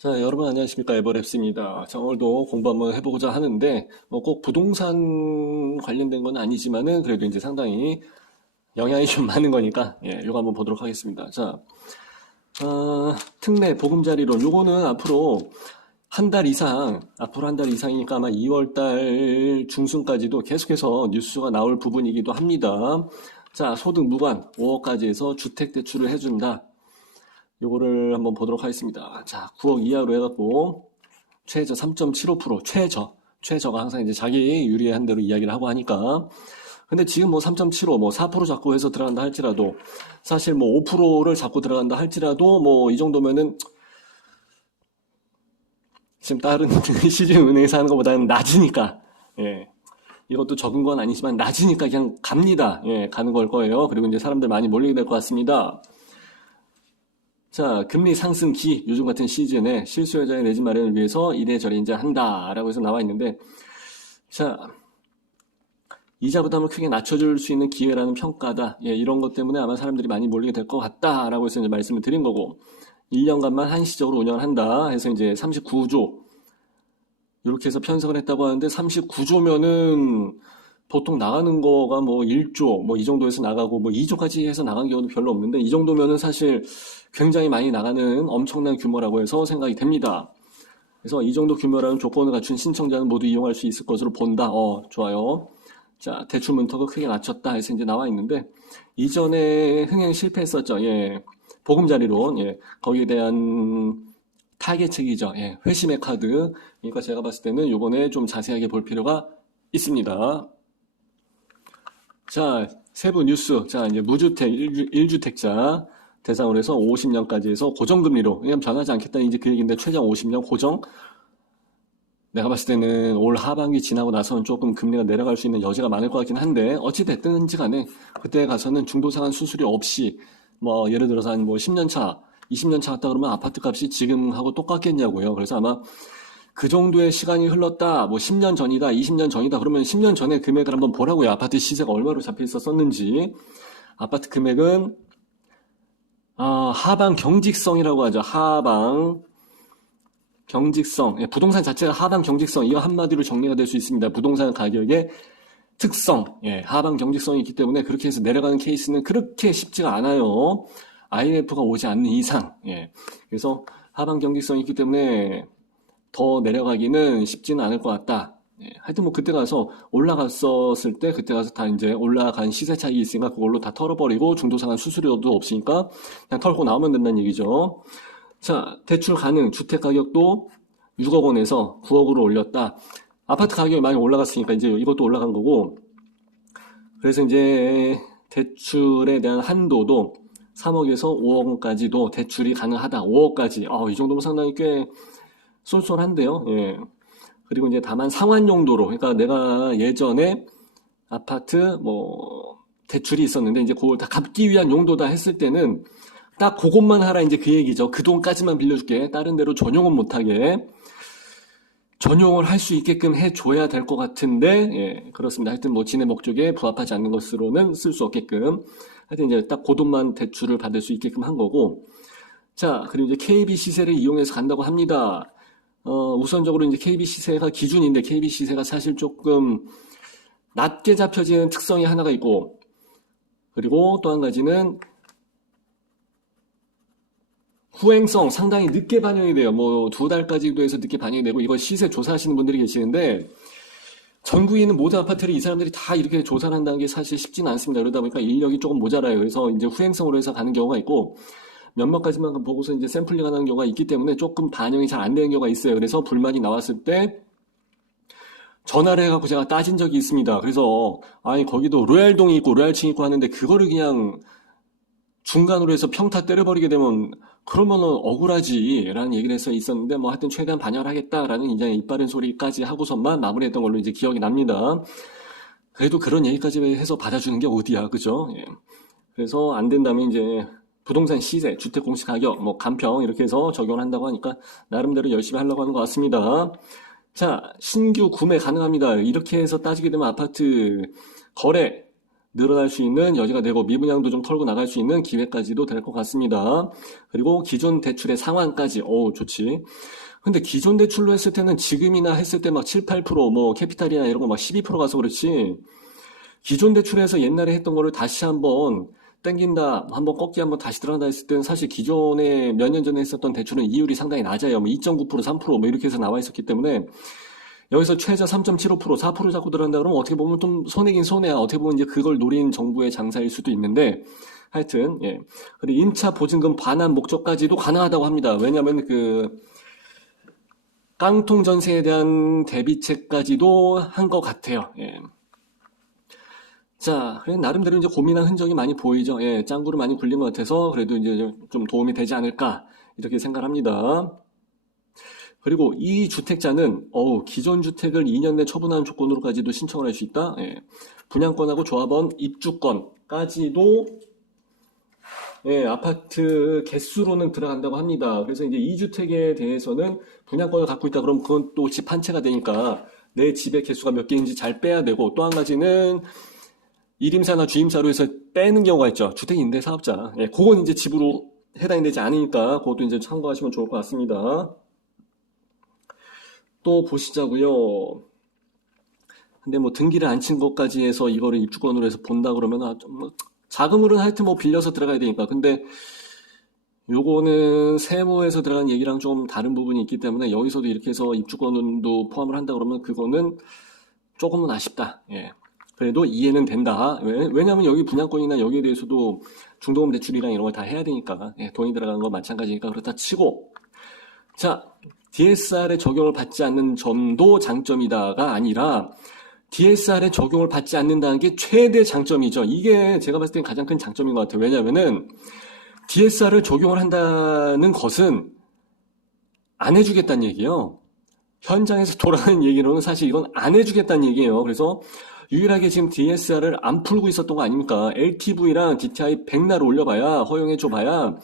자, 여러분 안녕하십니까. 에버랩스입니다. 자, 오늘도 공부 한번 해보고자 하는데, 뭐 꼭 부동산 관련된 건 아니지만은 그래도 이제 상당히 영향이 좀 많은 거니까, 요거 한번 보도록 하겠습니다. 자, 특례 보금자리론. 요거는 앞으로 한 달 이상, 앞으로 한 달 이상이니까 아마 2월 달 중순까지도 계속해서 뉴스가 나올 부분이기도 합니다. 자, 소득 무관 5억까지 해서 주택 대출을 해준다. 요거를 한번 보도록 하겠습니다. 자, 9억 이하로 해갖고 최저 3.75% 최저가 항상 이제 자기 유리한 대로 이야기를 하고 하니까. 근데 지금 뭐 3.75, 뭐 4% 잡고 해서 들어간다 할지라도, 사실 뭐 5%를 잡고 들어간다 할지라도 뭐 이 정도면은 지금 다른 시중은행에서 하는 것보다는 낮으니까, 이것도 적은 건 아니지만 낮으니까 그냥 갑니다. 가는 걸 거예요. 그리고 이제 사람들 많이 몰리게 될 것 같습니다. 자, 금리 상승기, 요즘 같은 시즌에 실수요자의 내 집 마련을 위해서 이래저래 이제 한다라고 해서 나와 있는데, 자, 이자 부담을 크게 낮춰줄 수 있는 기회라는 평가다. 이런 것 때문에 아마 사람들이 많이 몰리게 될 것 같다라고 해서 이제 말씀을 드린 거고, 1년간만 한시적으로 운영을 한다 해서 이제 39조, 이렇게 해서 편성을 했다고 하는데, 39조면은 보통 나가는 거가 뭐 1조, 뭐 이 정도에서 나가고, 뭐 2조까지 해서 나간 경우도 별로 없는데, 이 정도면은 사실 굉장히 많이 나가는 엄청난 규모라고 해서 생각이 됩니다. 그래서 이 정도 규모라는 조건을 갖춘 신청자는 모두 이용할 수 있을 것으로 본다. 좋아요. 자, 대출 문턱을 크게 낮췄다 해서 이제 나와 있는데, 이전에 흥행 실패했었죠. 보금자리론, 거기에 대한 타겟책이죠. 회심의 카드. 그러니까 제가 봤을 때는 요번에 좀 자세하게 볼 필요가 있습니다. 자, 세부 뉴스. 자, 이제 무주택, 1주택자 대상으로 해서 50년까지 해서 고정금리로, 그냥 변하지 않겠다는 이제 그 얘기인데, 최장 50년 고정. 내가 봤을 때는 올 하반기 지나고 나서는 조금 금리가 내려갈 수 있는 여지가 많을 것 같긴 한데, 어찌됐든지 간에 그때 가서는 중도상환 수수료 없이, 뭐, 예를 들어서 한 뭐 10년 차, 20년 차 갔다 그러면 아파트 값이 지금하고 똑같겠냐고요. 그래서 아마 그 정도의 시간이 흘렀다, 뭐 10년 전이다, 20년 전이다, 그러면 10년 전에 금액을 한번 보라고요. 아파트 시세가 얼마로 잡혀 있었는지. 아파트 금액은, 하방 경직성이라고 하죠. 하방 경직성. 부동산 자체가 하방 경직성. 이거 한마디로 정리가 될 수 있습니다. 부동산 가격의 특성. 하방 경직성이 있기 때문에 그렇게 해서 내려가는 케이스는 그렇게 쉽지가 않아요. IMF가 오지 않는 이상. 그래서 하방 경직성이 있기 때문에 더 내려가기는 쉽지는 않을 것 같다. 하여튼 뭐 그때 가서 올라갔었을 때 그때 가서 다 이제 올라간 시세 차익이 있으니까 그걸로 다 털어버리고 중도상환 수수료도 없으니까 그냥 털고 나오면 된다는 얘기죠. 자, 대출 가능 주택 가격도 6억 원에서 9억으로 올렸다. 아파트 가격이 많이 올라갔으니까 이제 이것도 올라간 거고, 그래서 이제 대출에 대한 한도도 3억에서 5억 원까지도 대출이 가능하다. 5억까지. 이 정도면 상당히 꽤 쏠쏠한데요. 그리고 이제 다만 상환 용도로, 그러니까 내가 예전에 아파트 뭐 대출이 있었는데 이제 그걸 다 갚기 위한 용도다 했을 때는 딱 그것만 하라 이제 그 얘기죠. 그 돈까지만 빌려줄게. 다른 데로 전용은 못하게. 전용을 할 수 있게끔 해줘야 될 것 같은데, 그렇습니다. 하여튼 뭐 지네 목적에 부합하지 않는 것으로는 쓸 수 없게끔. 하여튼 이제 딱 그 돈만 대출을 받을 수 있게끔 한 거고. 자, 그리고 이제 KB 시세를 이용해서 간다고 합니다. 우선적으로 이제 KB 시세가 기준인데, KB 시세가 사실 조금 낮게 잡혀지는 특성이 하나가 있고, 그리고 또 한 가지는 후행성 상당히 늦게 반영이 돼요. 뭐 2달까지도 해서 늦게 반영이 되고, 이거 시세 조사하시는 분들이 계시는데 전국에 있는 모든 아파트를 이 사람들이 다 이렇게 조사를 한다는 게 사실 쉽지는 않습니다. 그러다 보니까 인력이 조금 모자라요. 그래서 이제 후행성으로 해서 가는 경우가 있고, 몇몇 가지만 보고서 이제 샘플링 하는 경우가 있기 때문에 조금 반영이 잘 안 되는 경우가 있어요. 그래서 불만이 나왔을 때 전화를 해갖고 제가 따진 적이 있습니다. 그래서 아니 거기도 로얄동이 있고 로얄층이 있고 하는데 그거를 그냥 중간으로 해서 평타 때려버리게 되면 그러면은 억울하지라는 얘기를 해서 있었는데, 뭐 하여튼 최대한 반영을 하겠다라는 이제 이빠른 소리까지 하고선만 마무리했던 걸로 이제 기억이 납니다. 그래도 그런 얘기까지 해서 받아주는 게 어디야, 그죠? 그래서 안 된다면 이제 부동산 시세, 주택 공시 가격, 뭐 간평 이렇게 해서 적용을 한다고 하니까 나름대로 열심히 하려고 하는 것 같습니다. 자, 신규 구매 가능합니다. 이렇게 해서 따지게 되면 아파트 거래 늘어날 수 있는 여지가 되고 미분양도 좀 털고 나갈 수 있는 기회까지도 될 것 같습니다. 그리고 기존 대출의 상환까지, 좋지. 근데 기존 대출로 했을 때는 지금이나 했을 때 막 7, 8%, 캐피탈이나 이런 거 막 12% 가서 그렇지. 기존 대출에서 옛날에 했던 거를 다시 한번 땡긴다, 한번 꺾기 한번 다시 들어간다 했을 때는 사실 기존에 몇 년 전에 했었던 대출은 이율이 상당히 낮아요. 2.9%, 3% 이렇게 해서 나와 있었기 때문에 여기서 최저 3.75%, 4% 잡고 들어간다 그러면 어떻게 보면 좀 손해긴 손해야. 어떻게 보면 이제 그걸 노린 정부의 장사일 수도 있는데 하여튼, 예. 그리고 임차 보증금 반환 목적까지도 가능하다고 합니다. 왜냐하면 깡통 전세에 대한 대비책까지도 한 것 같아요. 예. 자, 그래 나름대로 이제 고민한 흔적이 많이 보이죠. 예, 짱구를 많이 굴린 것 같아서 그래도 이제 좀 도움이 되지 않을까 이렇게 생각합니다. 그리고 이 주택자는 기존 주택을 2년 내 처분하는 조건으로까지도 신청을 할 수 있다. 예. 분양권하고 조합원 입주권까지도 예, 아파트 개수로는 들어간다고 합니다. 그래서 이제 이 주택에 대해서는 분양권을 갖고 있다 그러면 그건 또 집 한 채가 되니까 내 집의 개수가 몇 개인지 잘 빼야 되고 또 한 가지는 일임사나 주임사로 해서 빼는 경우가 있죠. 주택임대 사업자. 예, 그건 이제 집으로 해당이 되지 않으니까 그것도 이제 참고하시면 좋을 것 같습니다. 또 보시자고요. 근데 뭐 등기를 안 친 것까지 해서 이거를 입주권으로 해서 본다 그러면 자금으로는 하여튼 뭐 빌려서 들어가야 되니까. 근데 요거는 세무에서 들어간 얘기랑 좀 다른 부분이 있기 때문에 여기서도 이렇게 해서 입주권도 포함을 한다 그러면 그거는 조금은 아쉽다. 예. 그래도 이해는 된다. 왜냐하면 여기 분양권이나 여기에 대해서도 중도금 대출이랑 이런 걸 다 해야 되니까. 예, 돈이 들어가는 건 마찬가지니까 그렇다 치고. 자, DSR에 적용을 받지 않는 점도 장점이다가 아니라 DSR에 적용을 받지 않는다는 게 최대 장점이죠. 이게 제가 봤을 땐 가장 큰 장점인 것 같아요. 왜냐하면은 DSR을 적용을 한다는 것은 안 해주겠다는 얘기예요. 현장에서 돌아가는 얘기로는 사실 이건 안 해주겠다는 얘기예요. 그래서 유일하게 지금 DSR을 안 풀고 있었던 거 아닙니까? LTV랑 DTI 백날 올려봐야, 허용해줘봐야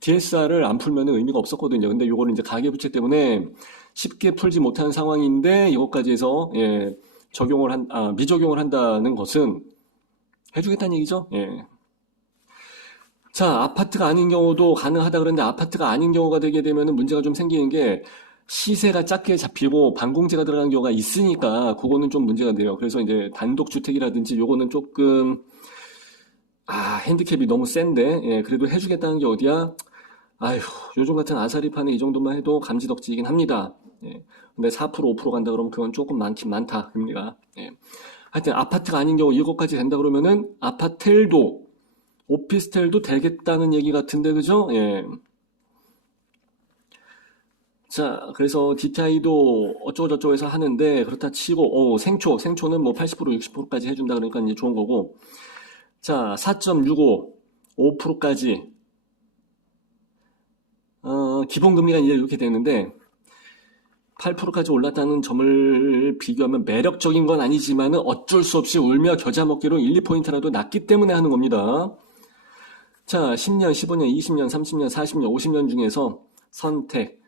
DSR을 안 풀면 의미가 없었거든요. 근데 이거를 이제 가계부채 때문에 쉽게 풀지 못하는 상황인데 이것까지 해서, 예, 미적용을 한다는 것은 해주겠다는 얘기죠. 예. 자, 아파트가 아닌 경우도 가능하다 그러는데 아파트가 아닌 경우가 되게 되면은 문제가 좀 생기는 게 시세가 작게 잡히고 반공제가 들어가는 경우가 있으니까 그거는 좀 문제가 돼요. 그래서 이제 단독주택이라든지 요거는 조금 핸디캡이 너무 센데 예, 그래도 해주겠다는 게 어디야? 아휴, 요즘 같은 아사리판에 이 정도만 해도 감지덕지이긴 합니다. 예. 근데 4% 5% 간다 그러면 그건 조금 많긴 많다 금리가. 예. 하여튼 아파트가 아닌 경우 이것까지 된다 그러면은 아파텔도 오피스텔도 되겠다는 얘기 같은데 그죠? 예. 자, 그래서 DTI도 어쩌고저쩌고 해서 하는데, 그렇다 치고, 생초는 뭐 80%, 60%까지 해준다 그러니까 이제 좋은 거고. 자, 4.65, 5%까지. 기본금리가 이제 이렇게 되는데, 8%까지 올랐다는 점을 비교하면 매력적인 건 아니지만은 어쩔 수 없이 울며 겨자 먹기로 1, 2포인트라도 낮기 때문에 하는 겁니다. 자, 10년, 15년, 20년, 30년, 40년, 50년 중에서 선택.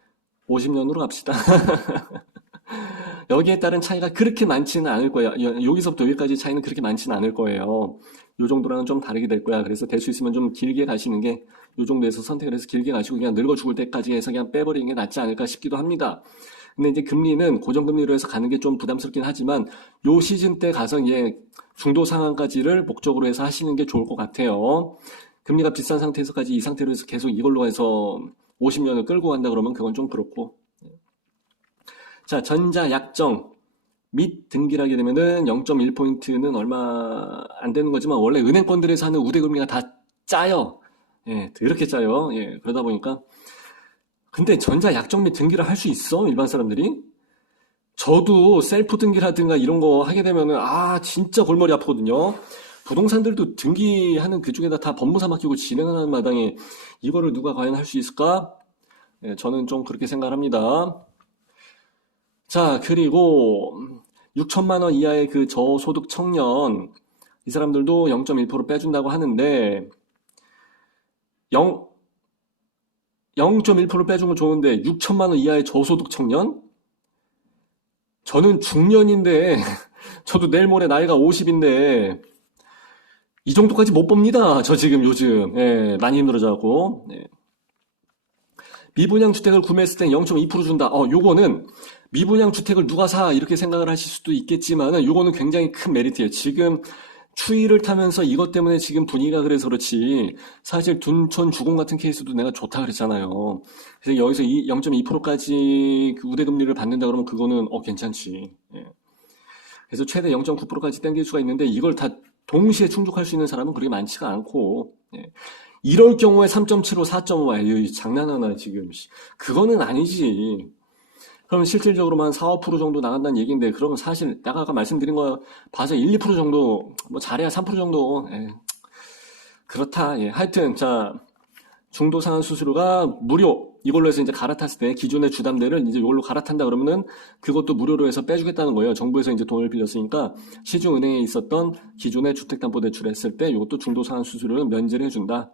50년으로 갑시다. 여기에 따른 차이가 그렇게 많지는 않을 거예요. 여기서부터 여기까지 차이는 그렇게 많지는 않을 거예요. 요 정도랑은 좀 다르게 될 거야. 그래서 될 수 있으면 좀 길게 가시는 게, 요 정도에서 선택을 해서 길게 가시고 그냥 늙어 죽을 때까지 해서 그냥 빼버리는 게 낫지 않을까 싶기도 합니다. 근데 이제 금리는 고정금리로 해서 가는 게 좀 부담스럽긴 하지만 요 시즌 때 가서 이제 중도 상황까지를 목적으로 해서 하시는 게 좋을 것 같아요. 금리가 비싼 상태에서까지 이 상태로 해서 계속 이걸로 해서 50년을 끌고 간다 그러면 그건 좀 그렇고. 자, 전자 약정 및 등기를 하게 되면은 0.1포인트는 얼마 안 되는 거지만 원래 은행권들에서 하는 우대금리가 다 짜요. 예, 더럽게 짜요. 예, 그러다 보니까. 근데 전자 약정 및 등기를 할 수 있어? 일반 사람들이? 저도 셀프 등기라든가 이런 거 하게 되면은 진짜 골머리 아프거든요. 부동산들도 등기하는 그쪽에다 다 법무사 맡기고 진행하는 마당에 이거를 누가 과연 할 수 있을까? 예, 저는 좀 그렇게 생각합니다. 자, 그리고 6천만 원 이하의 그 저소득 청년 이 사람들도 0.1% 빼준다고 하는데 0.1% 빼주면 좋은데 6천만 원 이하의 저소득 청년? 저는 중년인데 저도 내일 모레 나이가 50인데 이 정도까지 못 봅니다. 저 지금 요즘. 예, 많이 힘들어져갖고. 예. 미분양 주택을 구매했을 때 0.2% 준다. 요거는 미분양 주택을 누가 사? 이렇게 생각을 하실 수도 있겠지만은 요거는 굉장히 큰 메리트예요. 지금 추위를 타면서 이것 때문에 지금 분위기가 그래서 그렇지. 사실 둔촌 주공 같은 케이스도 내가 좋다 그랬잖아요. 그래서 여기서 0.2%까지 그 우대금리를 받는다 그러면 그거는 괜찮지. 예. 그래서 최대 0.9%까지 땡길 수가 있는데 이걸 다 동시에 충족할 수 있는 사람은 그렇게 많지가 않고. 예. 이럴 경우에 3.75, 4.5와 장난하나 지금. 그거는 아니지. 그럼 실질적으로만 4, 5% 정도 나간다는 얘기인데 그러면 사실 내가 아까 말씀드린 거 봐서 1, 2% 정도 뭐 잘해야 3% 정도 그렇다. 예. 하여튼 자 중도 상환 수수료가 무료 이걸로 해서 이제 갈아탔을 때 기존의 주담대를 이제 이걸로 갈아탄다 그러면은 그것도 무료로 해서 빼주겠다는 거예요. 정부에서 이제 돈을 빌렸으니까 시중은행에 있었던 기존의 주택담보대출 했을 때 이것도 중도 상환 수수료를 면제를 해준다.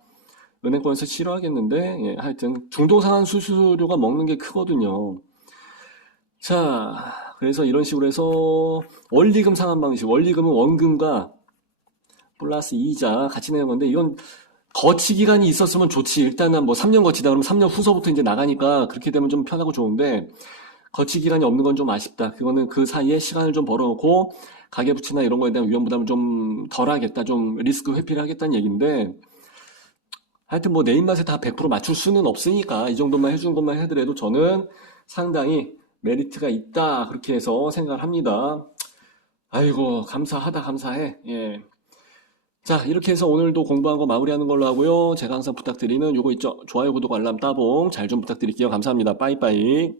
은행권에서 싫어하겠는데 예, 하여튼 중도 상환 수수료가 먹는 게 크거든요. 자, 그래서 이런 식으로 해서 원리금 상환 방식, 원리금은 원금과 플러스 이자 같이 내는 건데 이건 거치 기간이 있었으면 좋지. 일단은 뭐 3년 거치다 그러면 3년 후서부터 이제 나가니까 그렇게 되면 좀 편하고 좋은데 거치 기간이 없는 건 좀 아쉽다. 그거는 그 사이에 시간을 좀 벌어놓고 가계부채나 이런 거에 대한 위험 부담을 좀 덜 하겠다. 좀 리스크 회피를 하겠다는 얘기인데 하여튼 뭐 내 입맛에 다 100% 맞출 수는 없으니까 이 정도만 해준 것만 해더라도 저는 상당히 메리트가 있다. 그렇게 해서 생각을 합니다. 아이고, 감사하다, 감사해. 예. 자, 이렇게 해서 오늘도 공부한 거 마무리하는 걸로 하고요. 제가 항상 부탁드리는 요거 있죠. 좋아요, 구독, 알람, 따봉 잘 좀 부탁드릴게요. 감사합니다. 빠이빠이.